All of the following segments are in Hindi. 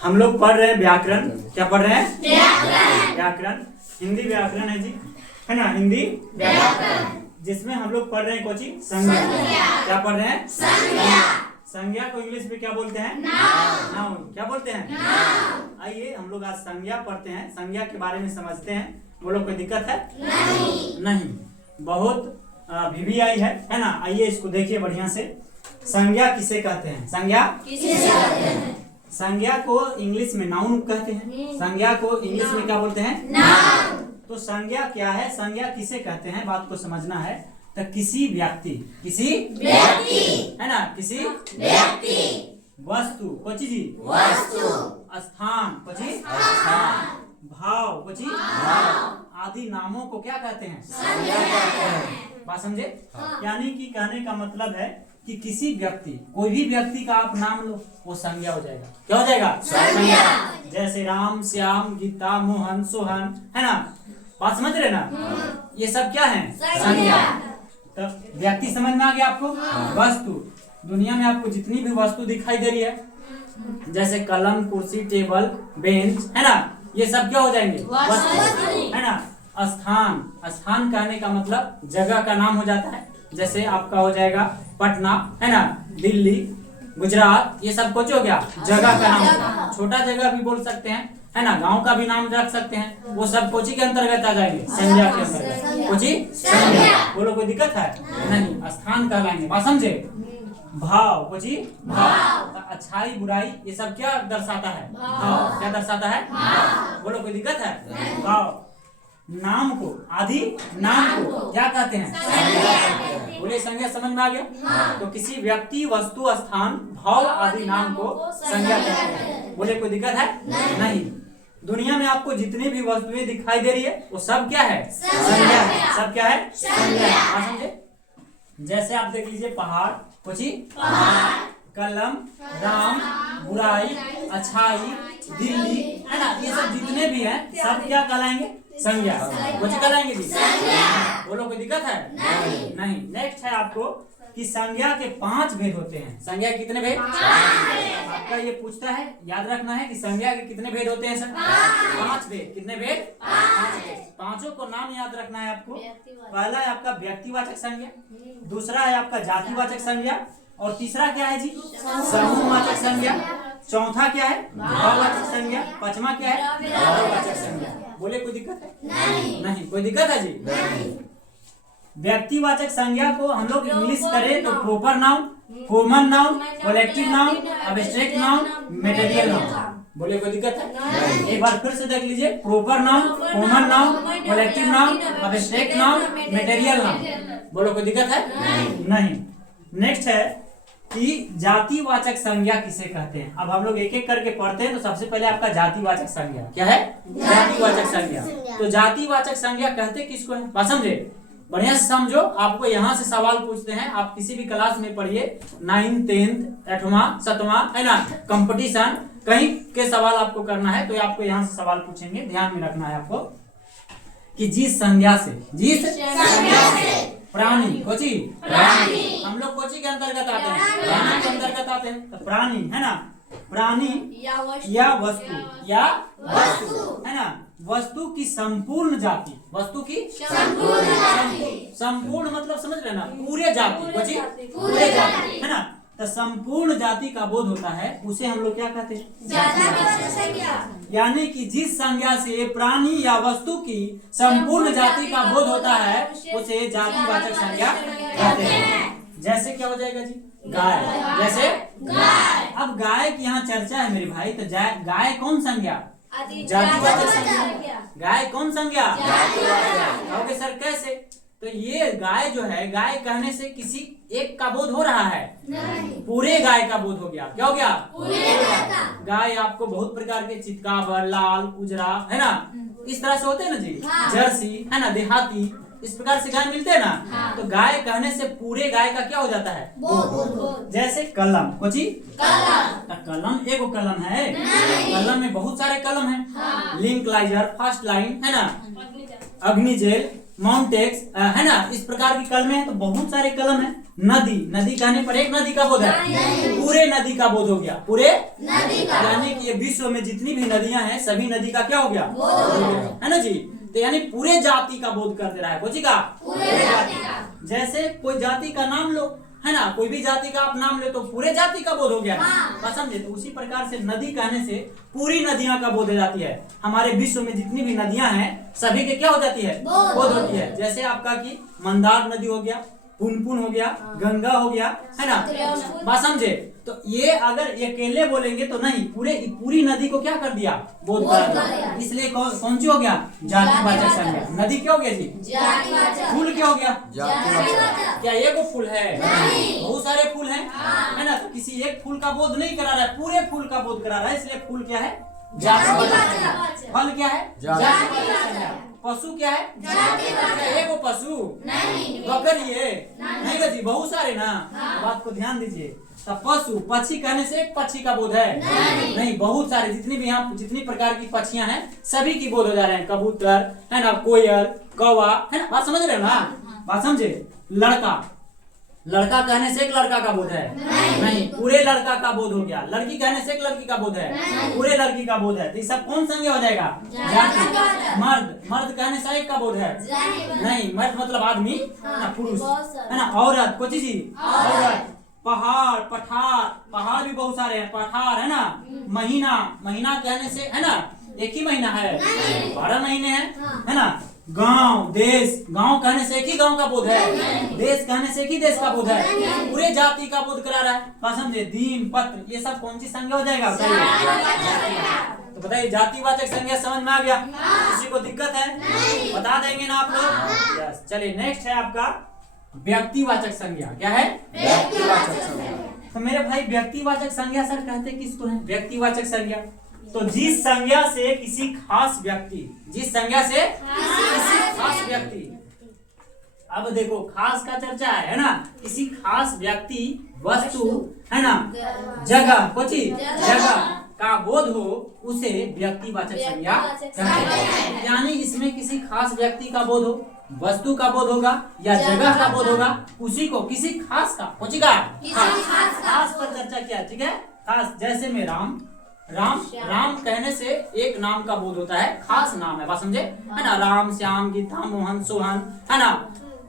हम लोग पढ़ रहे हैं व्याकरण। क्या पढ़ रहे हैं? व्याकरण। हिंदी व्याकरण है जी, है ना? हिंदी व्याकरण जिसमें हम लोग पढ़ रहे हैं कोची संज्ञा। क्या पढ़ रहे हैं? संज्ञा को इंग्लिश में क्या बोलते हैं? नाउन। क्या बोलते हैं? आइए हम लोग आज संज्ञा पढ़ते हैं, संज्ञा के बारे में समझते हैं। बोलो कोई दिक्कत है? नहीं। बहुत VVI है ना? आइए इसको देखिए बढ़िया से। संज्ञा किसे कहते हैं? संज्ञा किसे कहते हैं? संज्ञा को इंग्लिश में नाउन कहते हैं। संज्ञा को इंग्लिश में क्या बोलते हैं? नाउन। तो संज्ञा क्या है? संज्ञा किसे कहते हैं, बात को समझना है। तो किसी व्यक्ति है ना, किसी व्यक्ति, वस्तु कोची जी, वस्तु, स्थान कोची, स्थान, भाव कोची, भाव आदि नामों को क्या कहते हैं? संज्ञा कहते हैं। बात समझे? यानी कि कहने का मतलब है कि किसी व्यक्ति, कोई भी व्यक्ति का आप नाम लो, वो संज्ञा हो जाएगा। क्या हो जाएगा? संज्ञा। जैसे राम, श्याम, गीता, मोहन, सोहन, है ना? बात समझ रहे ना? ये सब क्या है? संज्ञा। तो व्यक्ति समझ में आ गया आपको? वस्तु, दुनिया में आपको जितनी भी वस्तु दिखाई दे रही है, जैसे कलम, कुर्सी, टेबल, बेंच, है ना, ये सब क्या हो जाएंगे? वस्तु, है ना? स्थान, स्थान कहने का मतलब जगह का नाम हो जाता है। जैसे आपका हो जाएगा पटना, है ना, दिल्ली, गुजरात, ये सब कुछ हो गया जगह का नाम। छोटा जगह भी बोल सकते हैं, है ना, गांव का भी नाम रख सकते हैं। वो सब कोची के अंतर्गत आ जाएंगे? संज्ञा के अंतर्गत। कोची संज्ञा। बोलो कोई दिक्कत है? नहीं, स्थान कहलाएंगे। बात समझे? भाव कोची, भाव, अच्छाई बुराई, ये सब क्या दर्शाता है? भाव। क्या दर्शाता है? बोलो कोई दिक्कत है? भाव। नाम को, आदि नाम को क्या कहते हैं? बोले संज्ञा। समझ में आ गया? तो किसी व्यक्ति, वस्तु, स्थान, भाव आदि नाम को संज्ञा कहते हैं। बोले कोई दिक्कत है? नहीं। दुनिया में आपको जितनी भी वस्तुएं दिखाई दे रही है, वो सब क्या है? संज्ञा है। सब क्या है? संज्ञा। समझे? जैसे आप देख लीजिए, पहाड़ कोची, कलम, राम, बुराई, अच्छाई, दिल्ली, है ना, ये सब जितने भी हैं सब क्या कहलाएंगे? संज्ञा। कुछ कहलाएंगे जी? बोलो कोई दिक्कत है? नहीं। नेक्स्ट है आपको कि संज्ञा के 5 भेद होते हैं। संज्ञा के कितने भेद? आपका ये पूछता है, याद रखना है कि संज्ञा के कितने भेद होते हैं सर? 5 भेद। कितने भेद? 5 भेद। पांचों को नाम याद रखना है आपको। पहला है आपका व्यक्तिवाचक संज्ञा, दूसरा है आपका जातिवाचक संज्ञा, और तीसरा क्या है जी? समूहवाचक संज्ञा। चौथा क्या है? भाववाचक संज्ञा। पांचवा क्या है? भाववाचक संज्ञा। बोले कोई दिक्कत है? नहीं। कोई दिक्कत है जी? व्यक्तिवाचक संज्ञा को हम लोग इंग्लिश करें तो proper noun, common noun, collective noun, abstract noun, material noun. बोले कोई दिक्कत है? एक बार फिर से देख लीजिए, proper noun, common noun, collective noun, abstract noun, material noun. बोलो कोई दिक्कत है? नहीं। नेक्स्ट है कि जातिवाचक संज्ञा किसे कहते हैं। अब हम लोग एक एक करके पढ़ते हैं। तो सबसे पहले आपका जातिवाचक संज्ञा क्या है? जातिवाचक संज्ञा। तो जातिवाचक संज्ञा कहते किसको है? बात समझे? बढ़िया से समझो। आपको यहाँ से सवाल पूछते हैं, आप किसी भी क्लास में पढ़िए, 9th 10th 8वां 7वां, है ना, कंपटीशन, कहीं के सवाल आपको करना है तो आपको यहाँ से सवाल पूछेंगे। ध्यान में रखना है आपको कि जिस संज्ञा से, जिस संज्ञा से प्राणी, कोची, प्राणी, हम लोग कोची के अंतर्गत आते हैं? प्राणी के अंतर्गत आते हैं। तो प्राणी, है ना, प्राणी या वस्तु, या वस्तु, है ना, वस्तु की संपूर्ण जाति, वस्तु की संपूर्ण मतलब समझ रहे ना, पूरे जाति, कोची, पूरे जाति, है ना। तो संपूर्ण जाति का बोध होता है, उसे हम लोग क्या कहते हैं? यानी कि जिस संज्ञा से प्राणी या वस्तु की संपूर्ण जाति का बोध होता है, उसे जातिवाचक संज्ञा कहते हैं। जैसे क्या हो जाएगा जी? गाय। जैसे गाय। अब गाय की यहाँ चर्चा है मेरे भाई। तो गाय कौन संज्ञा? जातिवाचक संज्ञा। गाय कौन संज्ञा? कहोगे सर कैसे? तो ये गाय जो है, गाय कहने से किसी एक का बोध हो रहा है? नहीं। पूरे गाय का बोध हो गया। क्या हो गया? पूरे गाय। आपको बहुत प्रकार के चितकाबर, लाल, उजरा, है ना, इस तरह से होते हैं ना जी। जर्सी, है ना, देहाती, इस प्रकार से गाय मिलते हैं ना। तो गाय कहने से पूरे गाय का क्या हो जाता है? जैसे कलम, कोची, कलम एगो कलम है? कलम में बहुत सारे कलम है। लिंक लाइजर, फर्स्ट लाइन, है ना, अग्नि जेल, माउंटेक्स, है ना, इस प्रकार की कलमें हैं। तो बहुत सारे कलम है। नदी, नदी कहने पर एक नदी का बोध है, पूरे नदी का बोध हो गया, पूरे नदी का, यानी कि ये विश्व में जितनी भी नदियां हैं सभी नदी का क्या हो गया, है ना जी। तो यानी पूरे जाति का बोध कर दे रहा है, कोई का पूरे जाति का। जैसे कोई जाति का नाम लो, है ना, कोई भी जाति का आप नाम ले तो पूरे जाति का बोध हो गया, हाँ। समझे। तो उसी प्रकार से नदी कहने से पूरी नदियां का बोध हो जाती है। हमारे विश्व में जितनी भी नदियां हैं सभी के क्या हो जाती है, बोध होती है। जैसे आपका की मंदार नदी हो गया, पुनपुन हो गया, गंगा हो गया, है ना, बात समझे। तो ये अगर ये अकेले बोलेंगे तो नहीं, पूरी नदी को क्या कर दिया, बोध करा दिया। इसलिए कौन सी हो गया, जातिवाचक संज्ञा। नदी क्या हो गया जी, फूल क्या हो गया, क्या एक वो फूल है, बहुत सारे फूल हैं, है ना। तो किसी एक फूल का बोध नहीं करा रहा है, पूरे फूल का बोध करा रहा है, इसलिए फूल क्या है, जातिवाचक। फल क्या है, जातिवाचक। पशु क्या है, एक वो पशु नहीं, बकरी है नहीं बची, बहुत सारे ना, बात को ध्यान दीजिए। तो पशु, पक्षी कहने से एक पक्षी का बोध है नहीं, बहुत सारे जितनी भी यहाँ जितनी प्रकार की पक्षियां हैं सभी की बोध हो जा रहे हैं। कबूतर, है ना, कोयल, कौवा, है ना, बात समझ रहे हो ना, बात समझे। लड़का, लड़का कहने से एक लड़का का बोध है नहीं, पूरे लड़का का बोध हो गया। लड़की कहने से एक लड़की का बोध है, पूरे लड़की का बोध है। तो ये सब कौन संज्ञा हो जाएगा, जाति। मर्द, मर्द कहने से एक का बोध है नहीं, मर्द मतलब आदमी, ना पुरुष, है ना। औरत, कोई चीज, औरत। पहाड़, पठार, पहाड़ भी बहुत सारे हैं, पठार, है ना। महीना, महीना कहने से, है ना, एक ही महीना है, 12 महीने हैं, है ना। गांव, देश, गांव कहने से एक ही गांव का बोध है, देश कहने से एक ही देश का बोध है, पूरे जाति का बोध करा रहा है, बात समझे। दिन, पत्र, ये सब कौन सी संज्ञा हो जाएगा, तो बताइए जातिवाचक संज्ञा समझ में आ गया, किसी को दिक्कत है बता देंगे ना आप लोग। यस, चलिए नेक्स्ट है आपका व्यक्तिवाचक संज्ञा। क्या है, व्यक्तिवाचक संज्ञा। तो मेरे भाई व्यक्तिवाचक संज्ञा सर कहते किसको है, व्यक्तिवाचक संज्ञा। तो जिस संज्ञा से किसी खास व्यक्ति, जिस संज्ञा से किसी खास व्यक्ति, अब देखो खास का चर्चा है ना, किसी खास व्यक्ति, वस्तु, है ना, जगह, कुछ जगह का बोध हो उसे व्यक्तिवाचक संज्ञा कहते हैं। यानी इसमें किसी खास व्यक्ति का बोध हो, वस्तु का बोध होगा या जगह का बोध होगा, उसी को किसी खास का, कुछ का खास पर चर्चा किया, ठीक है। खास, जैसे में राम, राम, राम कहने से एक नाम का बोध होता है, खास नाम है, बात समझे, है ना। राम, श्याम, गीता, मोहन, सोहन, है ना,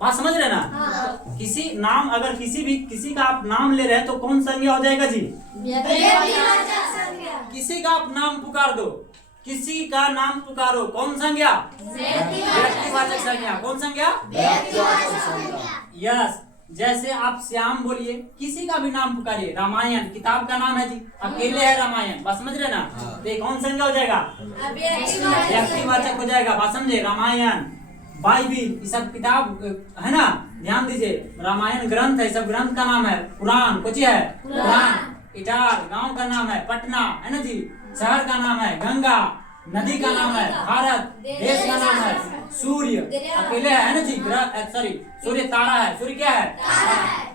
बात समझ रहे ना। किसी नाम, अगर किसी का आप नाम ले रहे हैं तो कौन संज्ञा हो जाएगा जी, किसी का आप नाम पुकार दो, किसी का नाम पुकारो, कौन संज्ञा, व्यक्तिवाचक संज्ञा। कौन संज्ञा, व्यक्तिवाचक संज्ञा। यस, जैसे आप श्याम बोलिए, किसी का भी नाम पुकारिए, रामायण किताब का नाम है जी, अकेले है रामायण, बात समझ रहे ना। तो कौन संज्ञा हो जाएगा, व्यक्तिवाचक हो जाएगा, बात समझे। रामायण, बाइबिल, ये सब किताब है ना, ध्यान दीजिए। रामायण ग्रंथ है, सब ग्रंथ का नाम है। पुराण, कुछ है, पुराण। इटार, गांव का नाम है। पटना, है ना जी, शहर का नाम है। गंगा, नदी का नाम है। भारत, देश का नाम है। सूर्य अकेले है ना जी, ग्रह, सॉरी, सूर्य तारा है। सूर्य क्या है,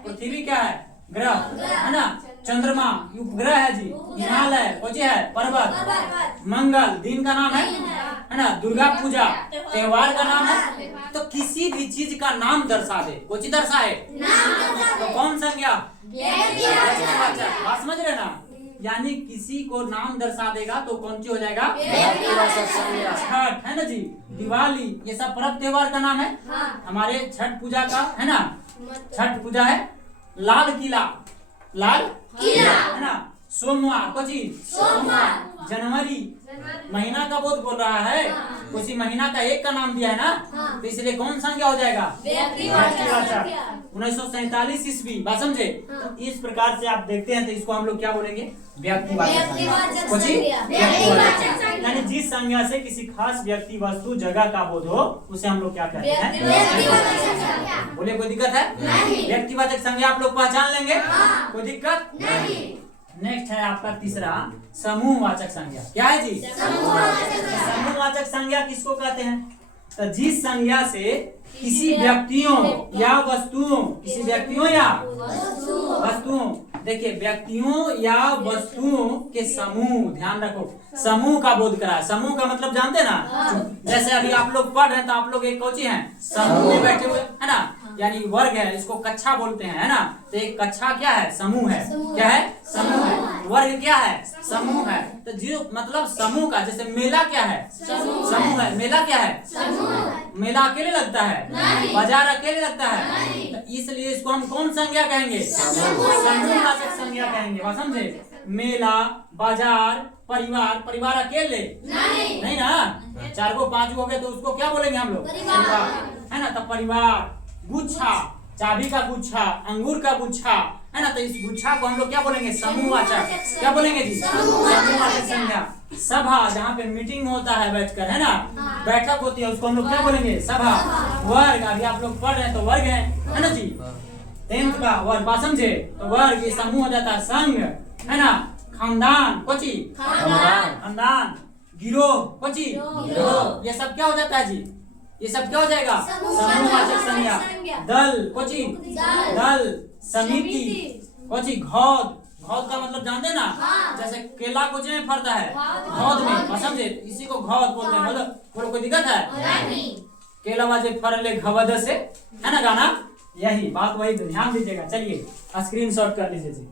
पृथ्वी क्या है, ग्रह, है ना। चंद्रमा उपग्रह है जी। हिमालय, कुछ है, पर्वत। मंगल, दिन का नाम है ना। दुर्गा पूजा त्योहार का नाम है। तो किसी भी चीज का नाम दर्शा दे, कुछ दर्शाए, तो कौन संज्ञा, बात समझ रहे ना। यानी किसी को नाम दर्शा देगा तो कौन सी हो जाएगा, छठ, है ना जी, दिवाली, ये सब पर्व त्योहार का नाम है। हमारे छठ पूजा का, है ना, छठ पूजा है। लाल किला, लाल किला, है ना। सोमवार, कुछ सोमवार। जनवरी, महीना का बोध बोल रहा है, उसी महीना का एक का नाम दिया है ना, तो इसलिए कौन संज्ञा हो जाएगा, व्यक्तिवाचक। 1947 ईस्वी, बात समझे। तो इस प्रकार से आप देखते हैं, तो इसको हम लोग क्या बोलेंगे, व्यक्तिवाचक। यानी जिस संज्ञा से किसी खास व्यक्ति, वस्तु, जगह का बोध हो उसे हम लोग क्या कहते हैं, बोले। कोई दिक्कत है, व्यक्तिवाचक संज्ञा आप लोग पहचान लेंगे, कोई दिक्कत नहीं। नेक्स्ट है आपका तीसरा, समूहवाचक संज्ञा। क्या है जी, समूहवाचक संज्ञा किसको कहते हैं, तो जिस संज्ञा से किसी व्यक्तियों या वस्तुओं, किसी व्यक्तियों या वस्तुओं देखिए व्यक्तियों या वस्तुओं के समूह, ध्यान रखो समूह का बोध करा। समूह का मतलब जानते हैं ना, जैसे अभी आप लोग पढ़ रहे हैं तो आप लोग एक कोची हैं, समूह में बैठे हुए है ना, यानी वर्ग है, इसको कक्षा बोलते हैं है ना। तो एक कक्षा क्या है, समूह है। क्या है, समूह है। वर्ग क्या है, समूह है। तो जो मतलब समूह का, जैसे मेला क्या है, समूह है। मेला क्या है, मेला अकेले लगता है, बाजार अकेले लगता है, तो इसलिए इसको हम कौन संज्ञा कहेंगे, समूहवाचक संज्ञा कहेंगे। बात समझे, मेला, बाजार, परिवार, परिवार अकेले नहीं ना, 4 को 5 हो गए तो उसको क्या बोलेंगे हम लोग, परिवार है ना। तो परिवार, गुच्छा, चाबी का गुच्छा, अंगूर का गुच्छा है ना, तो इस गुच्छा को हम लोग क्या बोलेंगे, समूहवाचक। क्या बोलेंगे जी, समूहवाचक संज्ञा। सभा, जहाँ पे मीटिंग होता है बैठकर है ना, बैठक होती है, उसको हम लोग क्या बोलेंगे, सभा। वर्ग, अभी आप लोग पढ़ रहे हैं तो वर्ग है ना जी, 10th का वर्ग। बात समझे, तो वर्ग ये समूह हो जाता है, संघ है ना। खानदान, कोची खानदान, गिरोह, कोची गिरोह, ये सब क्या हो जाता है जी, ये सब क्या हो जाएगा, समूहवाचक संज्ञा। दल, कोची दल, समिति, कोची घौद। घौद का मतलब जानते ना, जैसे केला कोची में फरता है, घौद में, समझे, इसी को घौद बोलते हैं। बोलो कोई दिक्कत है, केला वाजे फरले घवद से है ना गाना, यही बात, वही ध्यान दीजिएगा। चलिए स्क्रीनशॉट कर लीजिए जी।